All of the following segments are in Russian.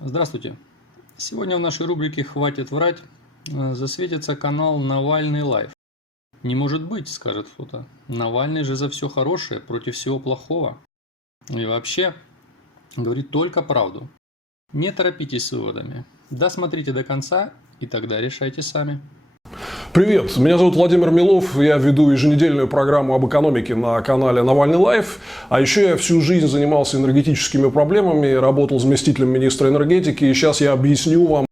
Здравствуйте! Сегодня в нашей рубрике «Хватит врать» засветится канал «Навальный Лайв». Не может быть, скажет кто-то. Навальный же за все хорошее, против всего плохого. И вообще говорит только правду. Не торопитесь с выводами. Досмотрите до конца, и тогда решайте сами. Привет, меня зовут Владимир Милов, я веду еженедельную программу об экономике на канале Навальный Лайв. А еще я всю жизнь занимался энергетическими проблемами, работал заместителем министра энергетики, и сейчас я объясню вам.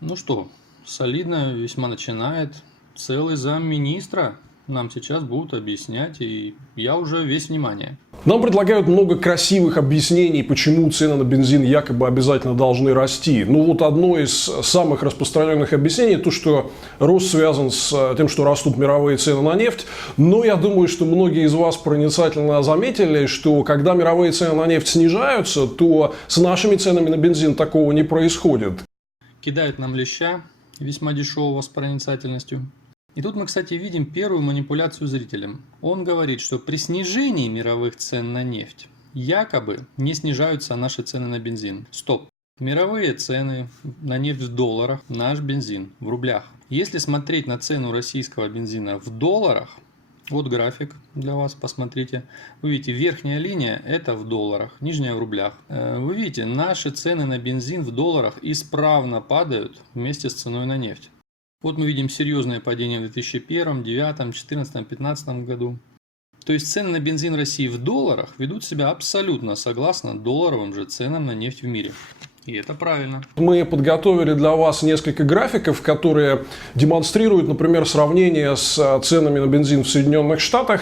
Ну что, солидно весьма начинает. Целый замминистра нам сейчас будут объяснять, и я уже весь внимание. Нам предлагают много красивых объяснений, почему цены на бензин якобы обязательно должны расти. Ну вот одно из самых распространенных объяснений, то что рост связан с тем, что растут мировые цены на нефть. Но я думаю, что многие из вас проницательно заметили, что когда мировые цены на нефть снижаются, то с нашими ценами на бензин такого не происходит. Кидают нам леща, весьма дешевого с проницательностью. И тут мы, кстати, видим первую манипуляцию зрителям. Он говорит, что при снижении мировых цен на нефть якобы не снижаются наши цены на бензин. Стоп. Мировые цены на нефть в долларах, наш бензин в рублях. Если смотреть на цену российского бензина в долларах, вот график для вас, посмотрите. Вы видите, верхняя линия это в долларах, нижняя в рублях. Вы видите, наши цены на бензин в долларах исправно падают вместе с ценой на нефть. Вот мы видим серьезное падение в 2001, 2009, 2014, 2015 году. То есть цены на бензин России в долларах ведут себя абсолютно согласно долларовым же ценам на нефть в мире. И это правильно. Мы подготовили для вас несколько графиков, которые демонстрируют, например, сравнение с ценами на бензин в Соединенных Штатах.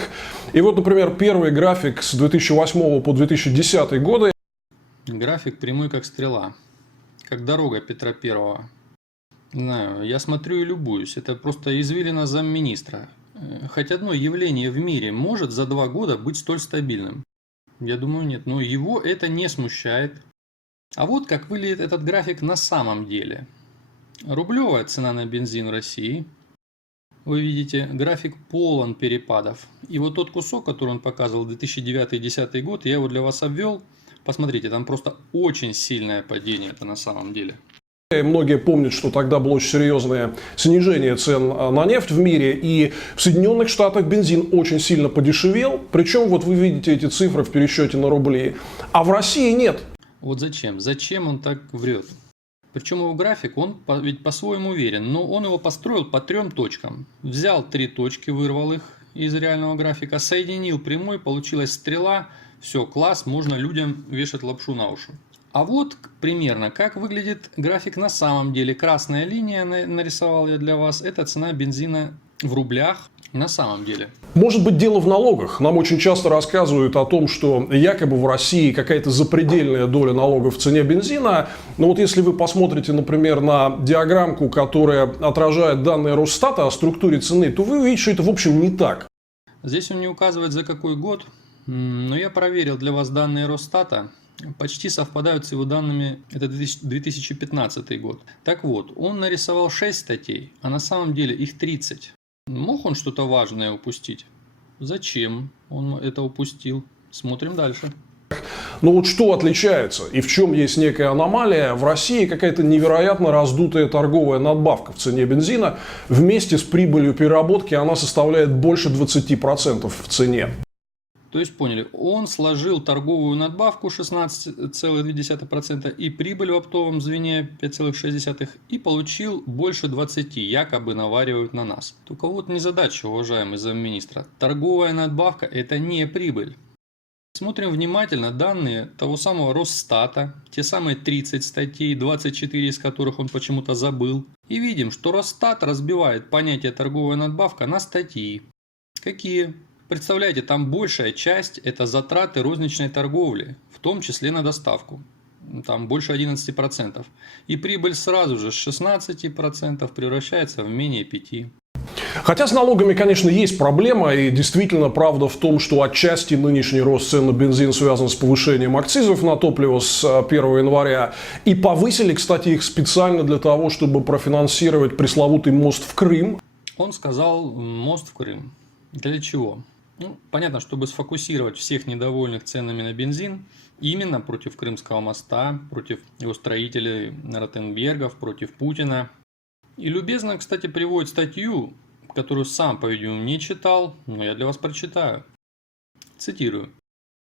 И вот, например, первый график с 2008 по 2010 годы. График прямой как стрела, как дорога Петра Первого. Знаю, я смотрю и любуюсь. Это просто извилина замминистра. Хоть одно явление в мире может за 2 года быть столь стабильным? Я думаю, нет. Но его это не смущает. А вот как выглядит этот график на самом деле. Рублевая цена на бензин в России. Вы видите, график полон перепадов. И вот тот кусок, который он показывал 2009-2010 год, я его для вас обвел. Посмотрите, там просто очень сильное падение это на самом деле. Многие помнят, что тогда было очень серьезное снижение цен на нефть в мире, и в Соединенных Штатах бензин очень сильно подешевел, причем вот вы видите эти цифры в пересчете на рубли, а в России нет. Вот зачем? Зачем он так врет? Причем его график, он ведь по-своему уверен, но он его построил по 3 точкам. Взял 3 точки, вырвал их из реального графика, соединил прямой, получилась стрела, все, класс, можно людям вешать лапшу на уши. А вот примерно как выглядит график на самом деле. Красная линия нарисовал я для вас. Это цена бензина в рублях на самом деле. Может быть, дело в налогах. Нам очень часто рассказывают о том, что якобы в России какая-то запредельная доля налогов в цене бензина. Но вот если вы посмотрите, например, на диаграммку, которая отражает данные Росстата о структуре цены, то вы увидите, что это в общем не так. Здесь он не указывает за какой год, но я проверил для вас данные Росстата. Почти совпадают с его данными, это 2015 год. Так вот, он нарисовал 6 статей, а на самом деле их 30. Мог он что-то важное упустить? Зачем он это упустил? Смотрим дальше. Но вот что отличается и в чем есть некая аномалия, в России какая-то невероятно раздутая торговая надбавка в цене бензина. Вместе с прибылью переработки она составляет больше 20% в цене. То есть поняли, он сложил торговую надбавку 16,2% и прибыль в оптовом звене 5,6% и получил больше 20, якобы наваривают на нас. Только вот незадача, уважаемый замминистра. Торговая надбавка это не прибыль. Смотрим внимательно данные того самого Росстата, те самые 30 статей, 24 из которых он почему-то забыл. И видим, что Росстат разбивает понятие торговая надбавка на статьи. Какие? Представляете, там большая часть это затраты розничной торговли, в том числе на доставку. Там больше 11%. И прибыль сразу же с 16% превращается в менее 5%. Хотя с налогами, конечно, есть проблема, и действительно правда в том, что отчасти нынешний рост цен на бензин связан с повышением акцизов на топливо с 1 января. И повысили, кстати, их специально для того, чтобы профинансировать пресловутый мост в Крым. Он сказал мост в Крым. Для чего? Ну, понятно, чтобы сфокусировать всех недовольных ценами на бензин Именно против Крымского моста, против его строителей Ротенбергов, против Путина. И любезно, кстати, приводит статью, которую сам, по-видимому, не читал, но я для вас прочитаю. Цитирую.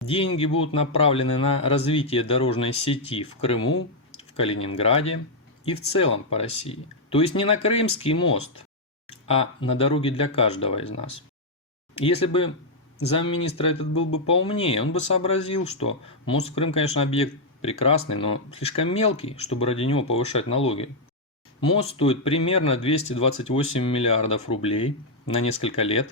Деньги будут направлены на развитие дорожной сети в Крыму, в Калининграде и в целом по России. То есть не на Крымский мост, а на дороги для каждого из нас. Если бы замминистра этот был бы поумнее, он бы сообразил, что мост в Крым, конечно, объект прекрасный, но слишком мелкий, чтобы ради него повышать налоги. Мост стоит примерно 228 миллиардов рублей на несколько лет.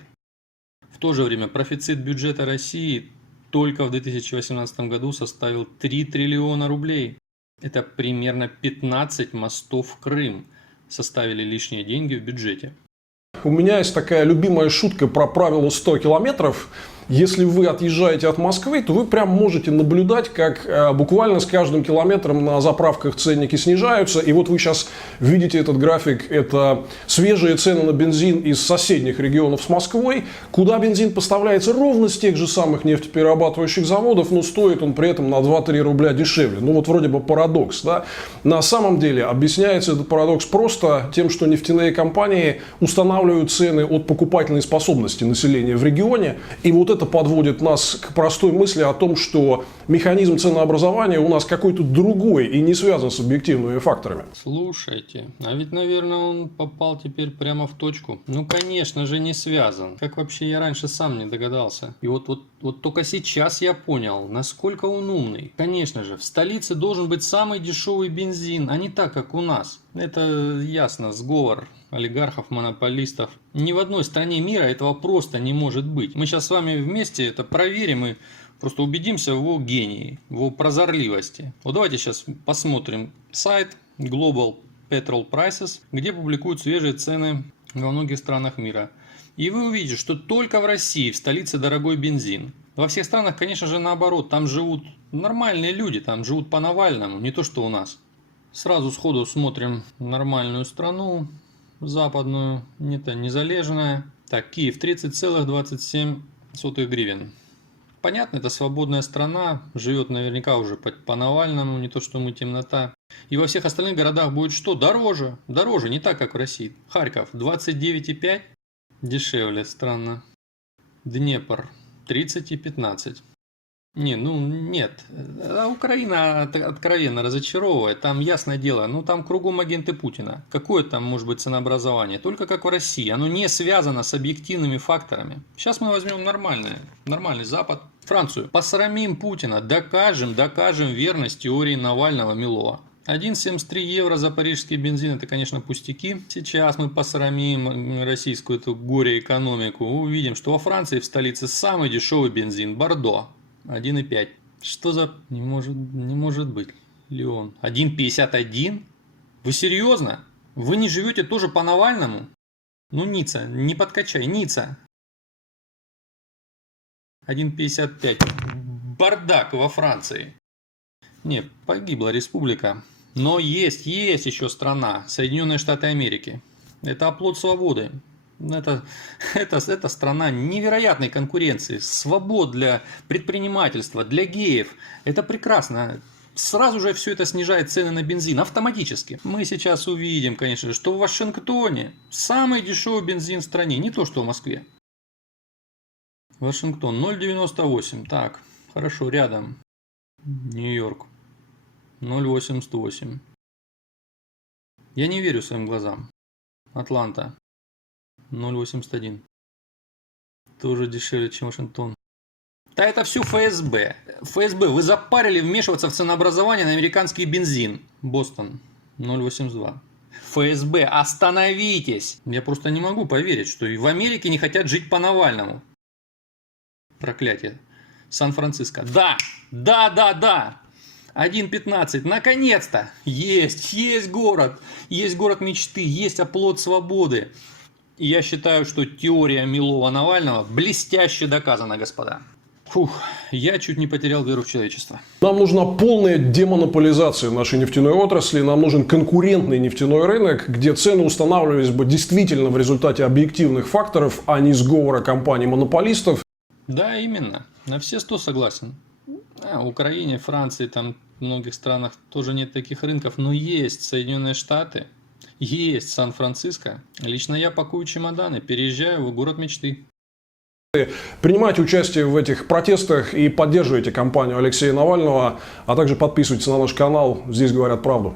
В то же время профицит бюджета России только в 2018 году составил 3 триллиона рублей. Это примерно 15 мостов в Крым составили лишние деньги в бюджете. У меня есть такая любимая шутка про правило 100 километров. Если вы отъезжаете от Москвы, то вы прям можете наблюдать, как буквально с каждым километром на заправках ценники снижаются. И вот вы сейчас видите этот график. Это свежие цены на бензин из соседних регионов с Москвой, куда бензин поставляется ровно с тех же самых нефтеперерабатывающих заводов, но стоит он при этом на 2-3 рубля дешевле. Ну вот вроде бы парадокс, да? На самом деле объясняется этот парадокс просто тем, что нефтяные компании устанавливают цены от покупательной способности населения в регионе. И вот это подводит нас к простой мысли о том, что механизм ценообразования у нас какой-то другой и не связан с объективными факторами. Слушайте, а ведь, наверное, он попал теперь прямо в точку. Ну, конечно же, не связан. Как вообще я раньше сам не догадался. И вот только сейчас я понял, насколько он умный. Конечно же, в столице должен быть самый дешевый бензин, а не так, как у нас. Это ясно, сговор олигархов, монополистов. Ни в одной стране мира этого просто не может быть. Мы сейчас с вами вместе это проверим и просто убедимся в его гении, в его прозорливости. Вот давайте сейчас посмотрим сайт Global Petrol Prices, где публикуют свежие цены во многих странах мира. И вы увидите, что только в России, в столице, дорогой бензин. Во всех странах, конечно же, наоборот. Там живут нормальные люди, там живут по-навальному, не то что у нас. Сразу сходу смотрим нормальную страну, западную, незалежная. Так, Киев 30,27 гривен. Понятно, это свободная страна, живет наверняка уже по-навальному, не то что мы темнота. И во всех остальных городах будет что? Дороже, не так, как в России. Харьков 29,5, дешевле, странно. Днепр 30,15. Нет. Украина откровенно разочаровывает. Там ясное дело, там кругом агенты Путина. Какое там может быть ценообразование? Только как в России. Оно не связано с объективными факторами. Сейчас мы возьмем нормальный Запад. Францию. Посрамим Путина. Докажем верность теории Навального-Милова. 1,73 евро за парижский бензин, это, конечно, пустяки. Сейчас мы посрамим российскую эту горе-экономику. Увидим, что во Франции, в столице, самый дешевый бензин. Бордо. 1,5. Что за... Не может быть. Леон. 1,51? Вы серьезно? Вы не живете тоже по Навальному? Ницца, не подкачай, Ницца. 1,55. Бардак во Франции. Не, погибла республика. Но есть еще страна. Соединенные Штаты Америки. Это оплот свободы. Это страна невероятной конкуренции, свобод для предпринимательства, для геев. Это прекрасно. Сразу же все это снижает цены на бензин автоматически. Мы сейчас увидим, конечно же, что в Вашингтоне самый дешевый бензин в стране, не то что в Москве. Вашингтон 0,98. Так, хорошо, рядом. Нью-Йорк 0,88. Я не верю своим глазам. Атланта 0,81. Тоже дешевле, чем Вашингтон. Да это все ФСБ. ФСБ, вы запарили вмешиваться в ценообразование на американский бензин. Бостон 0,82. ФСБ, остановитесь! Я просто не могу поверить, что и в Америке не хотят жить по Навальному. Проклятие. Сан-Франциско. Да! 1,15. Наконец-то! Есть город. Есть город мечты. Есть оплот свободы. И я считаю, что теория Милова-Навального блестяще доказана, господа. Я чуть не потерял веру в человечество. Нам нужна полная демонополизация нашей нефтяной отрасли. Нам нужен конкурентный нефтяной рынок, где цены устанавливались бы действительно в результате объективных факторов, а не сговора компаний-монополистов. Да, именно. На все 100 согласен. В Украине, Франции, там в многих странах тоже нет таких рынков, но есть Соединенные Штаты, есть Сан-Франциско. Лично я пакую чемоданы, переезжаю в город мечты. Принимайте участие в этих протестах и поддерживайте кампанию Алексея Навального, а также подписывайтесь на наш канал «Здесь говорят правду».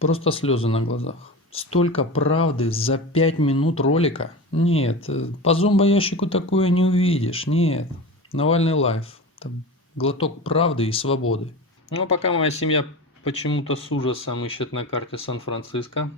Просто слезы на глазах. Столько правды за 5 минут ролика? Нет, по зомбоящику такое не увидишь. Нет. Навальный лайф. Это глоток правды и свободы. Ну, а пока моя семья почему-то с ужасом ищет на карте Сан-Франциско.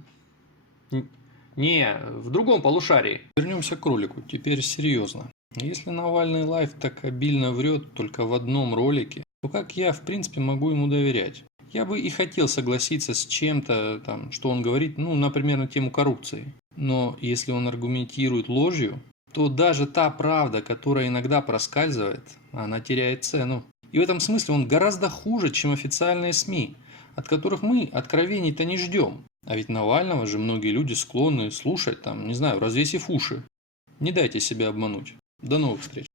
Не, в другом полушарии. Вернемся к ролику. Теперь серьезно. Если Навальный лайф так обильно врет только в одном ролике, то как я, в принципе, могу ему доверять? Я бы и хотел согласиться с чем-то, там, что он говорит, ну, например, на тему коррупции. Но если он аргументирует ложью, то даже та правда, которая иногда проскальзывает, она теряет цену. И в этом смысле он гораздо хуже, чем официальные СМИ, от которых мы откровений-то не ждем. А ведь Навального же многие люди склонны слушать, там, не знаю, развесив уши. Не дайте себя обмануть. До новых встреч.